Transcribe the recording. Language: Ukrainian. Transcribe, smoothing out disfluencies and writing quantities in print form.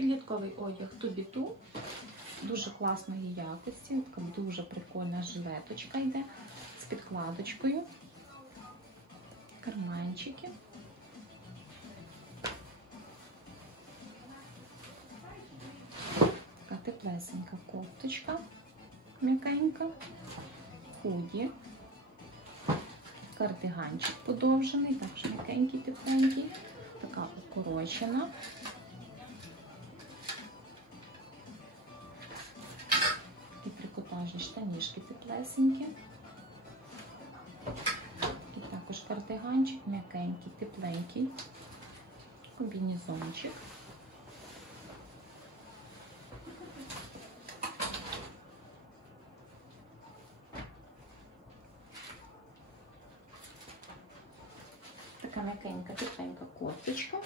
підлітковий одяг тубі-ту, дуже класної якості, така дуже прикольна жилеточка йде з підкладочкою, карманчики. Така теплесенька кофточка, м'якенька, худі, кардиганчик подовжений, також м'якенький, тепленький, така укорочена. І трикотажні штанішки теплесенькі. Тут також кардиганчик, м'якенький, тепленький, комбінезончик. Така м'якенька, тепленька кофточка.